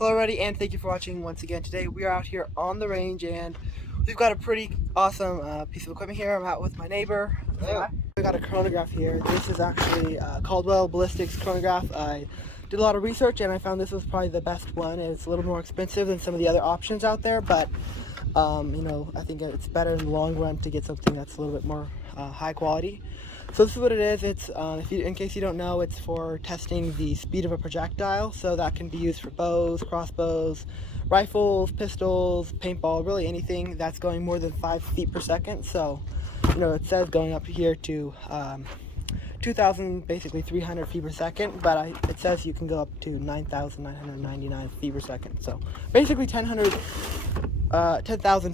Hello everybody, and thank you for watching once again. Today we are out here on the range and we've got a pretty awesome piece of equipment here. I'm out with my neighbor. We got a chronograph here. This is actually Caldwell Ballistic Chronograph. I did a lot of research and I found this was probably the best one. It's a little more expensive than some of the other options out there, but you know, I think it's better in the long run to get something that's a little bit more high quality. So this is what it is. It's in case you don't know, it's for testing the speed of a projectile. So that can be used for bows, crossbows, rifles, pistols, paintball, really anything that's going more than 5 feet per second. So, you know, it says going up here to 2,000, basically 300 feet per second, but it says you can go up to 9,999 feet per second. So basically 10,000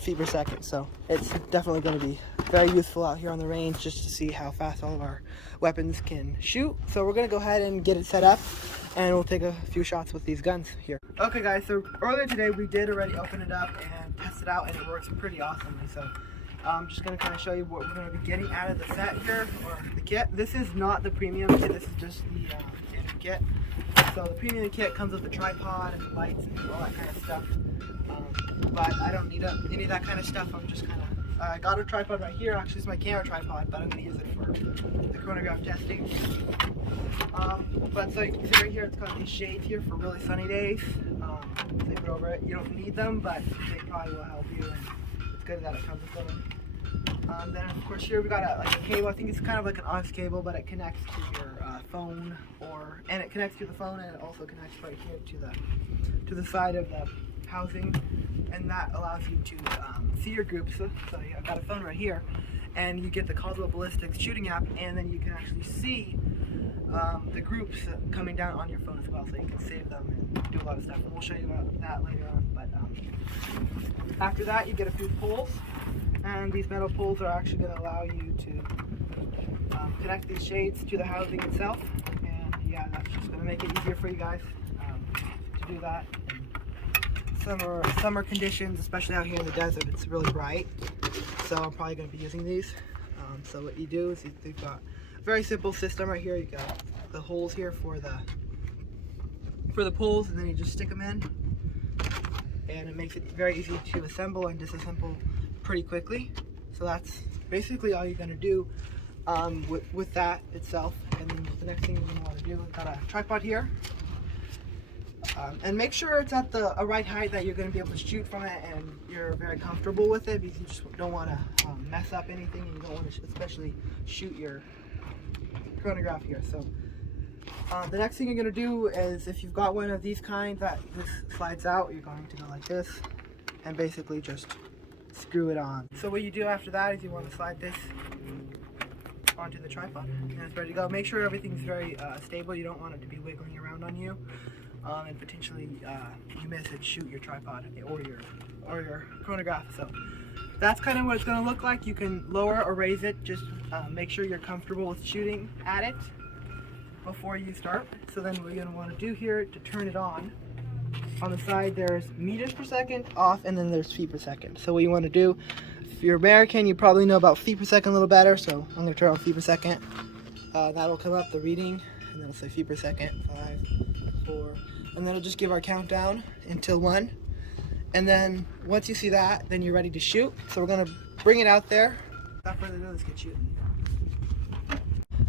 feet per second. So it's definitely going to be very useful out here on the range just to see how fast all of our weapons can shoot. So we're going to go ahead and get it set up and we'll take a few shots with these guns here. Okay guys, so earlier today we did already open it up and test it out and it works pretty awesomely. So I'm just going to kind of show you what we're going to be getting out of the set here, or the kit. This is not the premium kit, this is just the standard kit. So the premium kit comes with the tripod and the lights and all that kind of stuff. But I don't need any of that kind of stuff. I'm just kind of, I got a tripod right here. Actually, it's my camera tripod, but I'm going to use it for the chronograph testing. But so you can see right here, it's got these shades here for really sunny days. Leave it over it. You don't need them, but they probably will help you. And it's good that it comes with them. Then of course here we got a cable. I think it's kind of like an aux cable, but it connects to your phone, and it connects to the phone, and it also connects right here to the side of the housing, and that allows you to see your groups. So I've got a phone right here, and you get the Caldwell Ballistic shooting app, and then you can actually see the groups coming down on your phone as well, so you can save them and do a lot of stuff. And we'll show you about that later on. But after that, you get a few poles, and these metal poles are actually going to allow you to connect these shades to the housing itself. And yeah, that's just going to make it easier for you guys to do that. Summer conditions, especially out here in the desert, it's really bright, so I'm probably going to be using these. So what you do is you've got a very simple system right here. You got the holes here for the poles, and then you just stick them in, and it makes it very easy to assemble and disassemble pretty quickly. So that's basically all you're going to do with that itself. And then the next thing you're going to want to do, I've got a tripod here. And make sure it's at a right height that you're going to be able to shoot from it and you're very comfortable with it, because you just don't want to mess up anything, and you don't want to especially shoot your chronograph here. So the next thing you're going to do is, if you've got one of these kinds that this slides out, you're going to go like this and basically just screw it on. So what you do after that is you want to slide this onto the tripod and it's ready to go. Make sure everything's very stable. You don't want it to be wiggling around on you. And potentially you miss and shoot your tripod or your chronograph. So that's kind of what it's going to look like. You can lower or raise it. Just make sure you're comfortable with shooting at it before you start. So then what you're going to want to do here to turn it on the side, there's meters per second off, and then there's feet per second. So what you want to do, if you're American, you probably know about feet per second a little better. So I'm going to turn on feet per second. That'll come up the reading, and then it'll say feet per second, 5, 4. And then it'll just give our countdown until 1. And then once you see that, then you're ready to shoot. So we're gonna bring it out there. Without further ado, let's get shooting.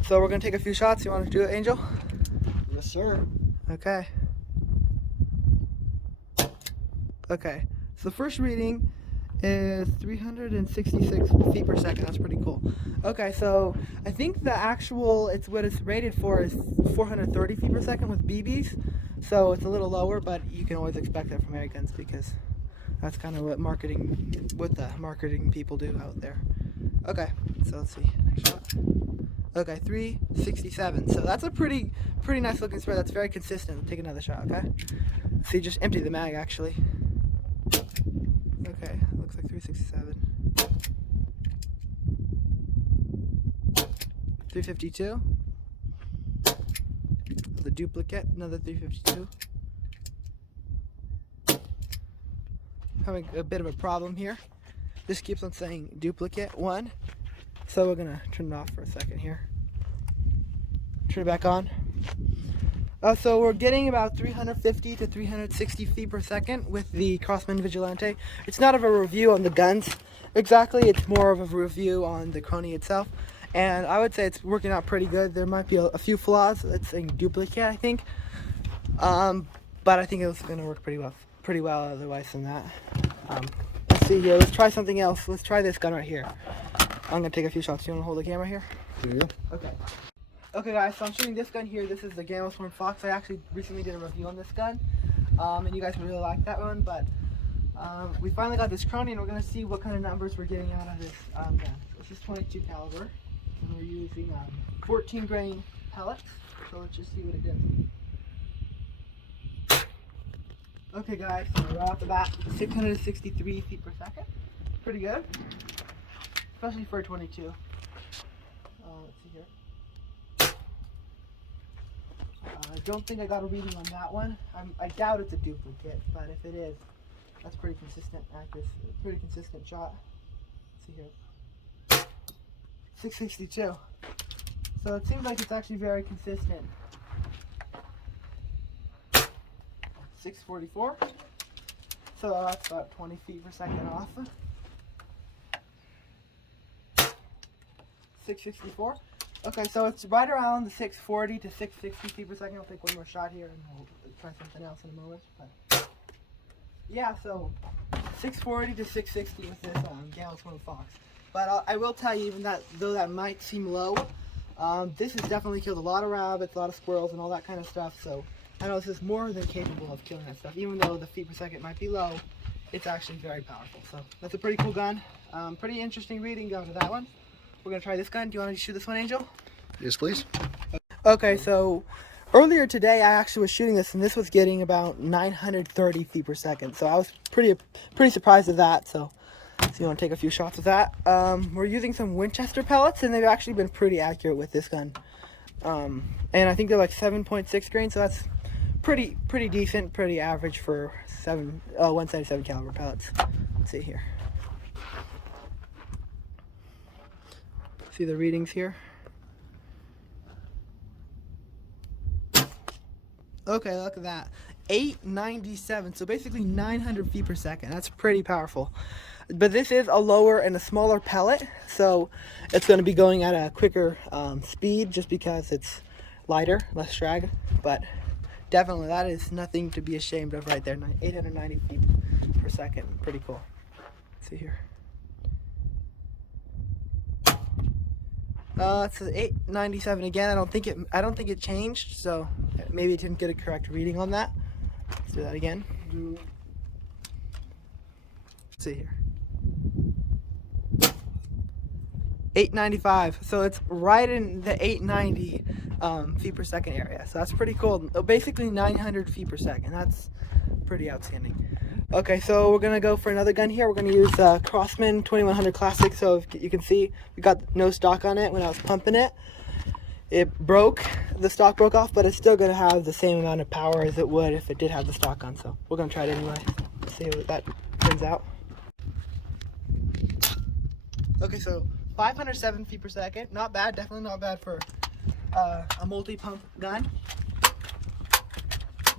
So we're gonna take a few shots. You wanna do it, Angel? Yes, sir. Okay. Okay, so the first reading is 366 feet per second. That's pretty cool. Okay, so I think the actual, what it's rated for is 430 feet per second with BBs. So it's a little lower, but you can always expect that from air guns, because that's kind of what the marketing people do out there. Okay, so let's see, next shot. Okay, 367. So that's a pretty nice looking spread. That's very consistent. We'll take another shot, okay? So you just empty the mag, actually. Okay, looks like 367. 352. The duplicate, another 352. Having a bit of a problem here. This keeps on saying duplicate 1. So we're gonna turn it off for a second here. Turn it back on. So we're getting about 350 to 360 feet per second with the Crossman Vigilante. It's not of a review on the guns exactly, it's more of a review on the Chrony itself. And I would say it's working out pretty good. There might be a few flaws. It's a duplicate, I think. But I think it's going to work pretty well otherwise than that. Let's see here. Let's try something else. Let's try this gun right here. I'm going to take a few shots. You want to hold the camera here? There you go. Okay. Okay guys, so I'm shooting this gun here. This is the Gamo Swarm Fox. I actually recently did a review on this gun. And you guys really liked that one, but we finally got this Chrony and we're going to see what kind of numbers we're getting out of this gun. This is 22 caliber and we're using 14 grain pellets. So let's just see what it does. Okay guys, so right off the bat, 663 feet per second. Pretty good. Especially for a 22. Let's see here. I don't think I got a reading on that one. I doubt it's a duplicate, but if it is, that's pretty consistent accuracy, pretty consistent shot. Let's see here. 662. So it seems like it's actually very consistent. 644. So that's about 20 feet per second off. 664. Okay, so it's right around the 640 to 660 feet per second. I'll take one more shot here and we'll try something else in a moment. But yeah, so 640 to 660 with this Gamo Swarm Fox. But I will tell you, even though that might seem low, this has definitely killed a lot of rabbits, a lot of squirrels, and all that kind of stuff. So I know this is more than capable of killing that stuff. Even though the feet per second might be low, it's actually very powerful. So that's a pretty cool gun. Pretty interesting reading going to that one. We're going to try this gun. Do you want to shoot this one, Angel? Yes, please. Okay, so earlier today I actually was shooting this and this was getting about 930 feet per second. So I was pretty surprised at that. So you want to take a few shots of that. We're using some Winchester pellets and they've actually been pretty accurate with this gun. And I think they're like 7.6 grain, so that's pretty decent, pretty average for 177 caliber pellets. Let's see here. See the readings here. Okay, look at that. 897, so basically 900 feet per second. That's pretty powerful. But this is a lower and a smaller pellet, so it's going to be going at a quicker speed just because it's lighter, less drag. But definitely, that is nothing to be ashamed of right there. 890 feet per second. Pretty cool. Let's see here. It's 897 again. I don't think it changed, so maybe it didn't get a correct reading on that. Let's do that again. Let's see here. 895. So it's right in the 890 feet per second area. So that's pretty cool. Basically 900 feet per second. That's pretty outstanding. Okay, so we're gonna go for another gun here. We're gonna use Crossman 2100 Classic. So if you can see, we got no stock on it when I was pumping it. It broke, the stock broke off, but it's still gonna have the same amount of power as it would if it did have the stock on. So we're gonna try it anyway. Let's see what that turns out. Okay, so 507 feet per second. Not bad, definitely not bad for a multi-pump gun.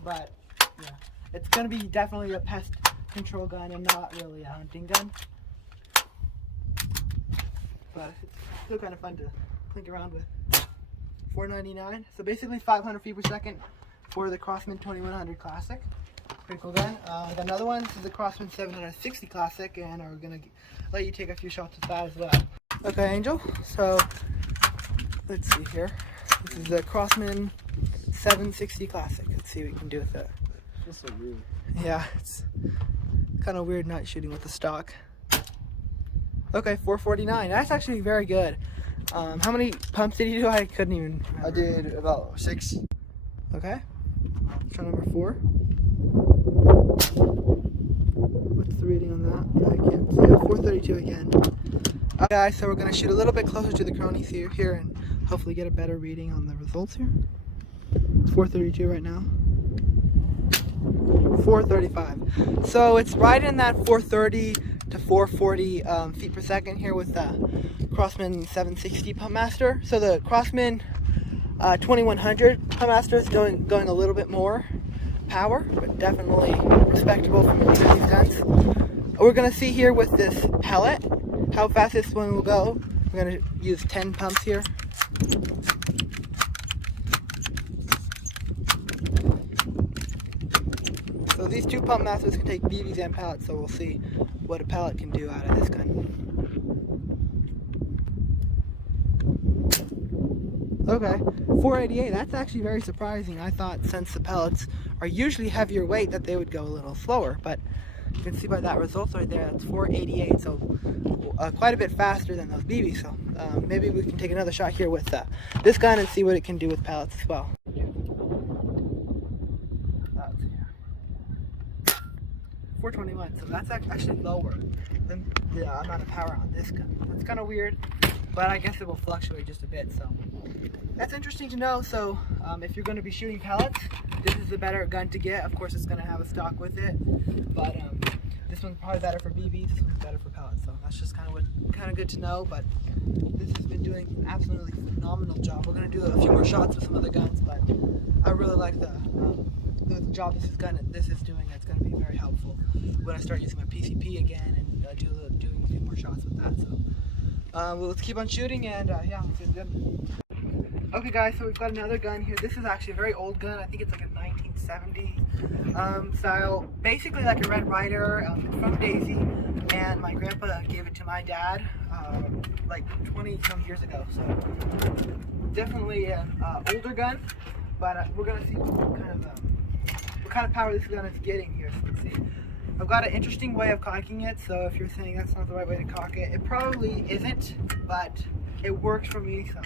But yeah, it's gonna be definitely a pest control gun and not really a hunting gun. But it's still kind of fun to clink around with. 499. So basically 500 feet per second for the Crossman 2100 Classic. Pretty cool gun. I got another one. This is the Crossman 760 Classic, and we're gonna let you take a few shots with that as well. Okay, Angel. So let's see here. This is the Crossman 760 Classic. Let's see what we can do with that. That's so weird. Yeah, it's kind of weird not shooting with the stock. Okay, 449. That's actually very good. How many pumps did you do? I couldn't even remember. I did about 6. Okay. Try number 4. What's the reading on that? I can't see. 432 again. Okay, guys, so we're going to shoot a little bit closer to the Chrony here and hopefully get a better reading on the results here. It's 432 right now. 435. So it's right in that 430 to 440 feet per second here with the Crossman 760 Pump Master. So the Crossman 2100 pump master is going a little bit more power, but definitely respectable from either of these guns. We're gonna see here with this pellet how fast this one will go. We're gonna use 10 pumps here. So these two pump masters can take BBs and pellets, so we'll see what a pellet can do out of this gun. Okay, 488, that's actually very surprising. I thought since the pellets are usually heavier weight that they would go a little slower, but you can see by that result right there, that's 488, so quite a bit faster than those BBs. So maybe we can take another shot here with this gun and see what it can do with pellets as well. 421, so that's actually lower than the amount of power on this gun. That's kind of weird, but I guess it will fluctuate just a bit, so that's interesting to know. So if you're going to be shooting pellets, this is the better gun to get. Of course, it's going to have a stock with it, but this one's probably better for BBs, this one's better for pellets, so that's just kind of good to know. But this has been doing an absolutely phenomenal job. We're going to do a few more shots with some other guns, but I really like the job this is doing. It's going to be very helpful when I start using my PCP again and doing a few more shots with that. So well, let's keep on shooting, and yeah, it's good. Okay guys, so we've got another gun here. This is actually a very old gun. I think it's like a 1970 style, basically like a Red Ryder. It's from Daisy, and my grandpa gave it to my dad like 20 some years ago. So definitely an older gun, but we're gonna see what kind of power this gun is getting here. So let's see. I've got an interesting way of cocking it, so if you're saying that's not the right way to cock it, it probably isn't, but it works for me, so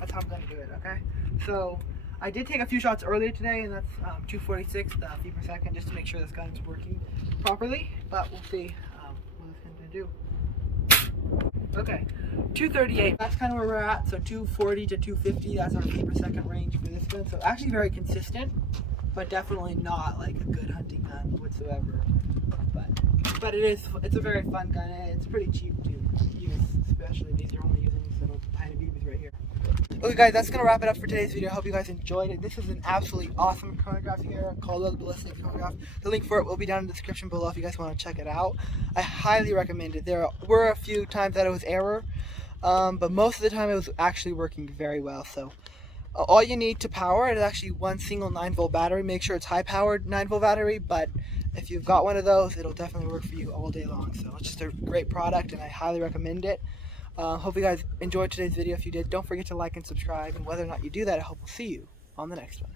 that's how I'm going to do it, okay? So I did take a few shots earlier today, and that's 246 feet per second, just to make sure this gun is working properly, but we'll see what this gun's going to do. Okay, 238, that's kind of where we're at, so 240 to 250, that's our feet per second range for this gun, so actually very consistent, but definitely not like a good hunting gun whatsoever. But it's a very fun gun, and it's pretty cheap to use, especially these are only using these little tiny BBs right here. Okay guys, that's going to wrap it up for today's video. I hope you guys enjoyed it. This is an absolutely awesome chronograph here, Caldwell Ballistic Chronograph. The link for it will be down in the description below if you guys want to check it out. I highly recommend it. There were a few times that it was error, but most of the time it was actually working very well. So all you need to power it is actually one single 9-volt battery. Make sure it's high-powered 9-volt battery, but if you've got one of those, it'll definitely work for you all day long. So it's just a great product, and I highly recommend it. Hope you guys enjoyed today's video. If you did, don't forget to like and subscribe, and whether or not you do that, I hope we'll see you on the next one.